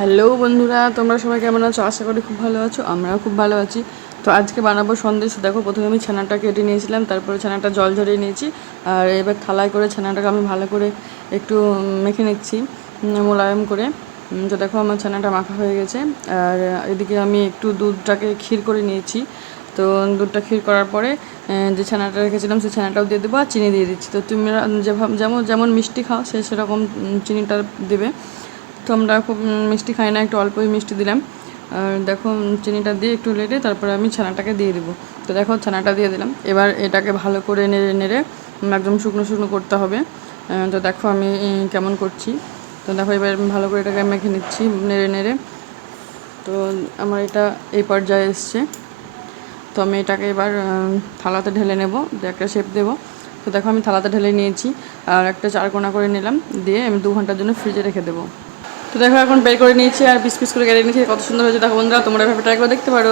Hello বন্ধুরা, তোমরা সবাই কেমন আছো? আশা করি খুব ভালো আছো। আমরাও খুব ভালো আছি। তো আজকে বানাবো সন্দেশ। দেখো, প্রথমে আমি ছানাটা কেটে নিয়েছিলাম, তারপরে ছানাটা জল ঝরিয়ে নিয়েছি। আর এবার থালায় করে ছানাটাকে আমি ভালো করে একটু মেখে নিচ্ছি, মোলায়েম করে। তো দেখো, আমার ছানাটা মাখা হয়ে গেছে। আর এদিকে আমি একটু দুধটাকে ক্ষীর করে নিয়েছি। তো দুধটা ক্ষীর করার পরে যে ছানাটা রেখেছিলাম সেই ছানাটাও দিয়ে দেবো, আর চিনি দিয়ে দিচ্ছি। তো তুমি যেভাবে যেমন যেমন মিষ্টি খাও সেরকম চিনিটা দেবে। তো আমরা খুব মিষ্টি খাই না, একটু অল্পই মিষ্টি দিলাম। আর দেখো, চিনিটা দিয়ে একটু নেড়ে তারপরে আমি ছানাটাকে দিয়ে দেবো। তো দেখো, ছানাটা দিয়ে দিলাম। এবার এটাকে ভালো করে নেড়ে নেড়ে একদম শুকনো শুকনো করতে হবে। তো দেখো আমি কেমন করছি। তো দেখো, এবার ভালো করে এটাকে মেখে নিচ্ছি নেড়ে নেড়ে। তো আমার এটা এই পর্যায়ে এসছে। তো আমি এটাকে এবার থালাতে ঢেলে নেব, দিয়ে একটা শেপ দেবো। তো দেখো, আমি থালাতে ঢেলে নিয়েছি আর একটা চারকোনা করে নিলাম, দিয়ে আমি 2 ঘন্টার জন্য ফ্রিজে রেখে দেবো। তো দেখো, এখন বের করে নিয়েছি আর পিস পিস করে কেটে নিয়েছি। কত সুন্দর হয়েছে দেখো বন্ধুরা, তোমরা এভাবে ট্রাই করে দেখতে পারো।